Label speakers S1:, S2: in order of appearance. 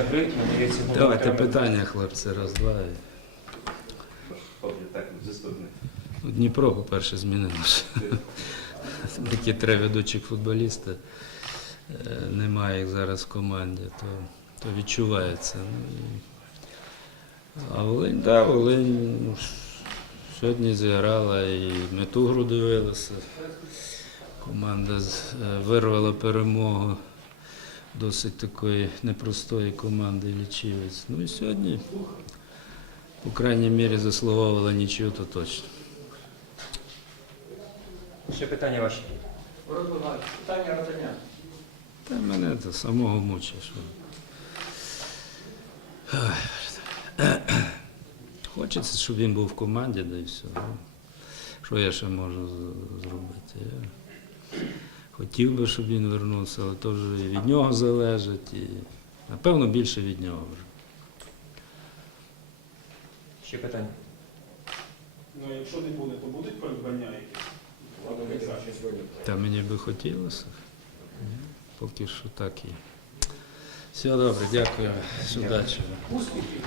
S1: гри надається
S2: Давайте питання, хлопці, раз, два.
S3: Так, заступник.
S2: Ну, Дніпро, по-перше, змінилося. Такі три ведучих футболіста. Е, Немає їх зараз в команді, то, то відчувається. Ну, і... А Волинь, так, да, Волинь ну, сьогодні зіграла і ми ту гру дивилися. Команда е, вирвала перемогу досить такої непростої команди Лічівець. Ну і сьогодні, по крайній мірі, заслуговувала нічого, то точно.
S1: Ще питання ваші.
S4: Питання родиня.
S2: Та мене це самого мучить. Що... Хочеться, щоб він був в команді, да і все. Що я ще можу зробити? Я хотів би, щоб він вернувся, але то вже від нього залежить. І, напевно, більше від нього вже.
S1: Ще питання.
S5: Ну, якщо не буде, то будуть придбання якісь?
S2: Та мені би хотілося. Поки що так і. Все добре, дякую. Удачі.
S4: Успіхів.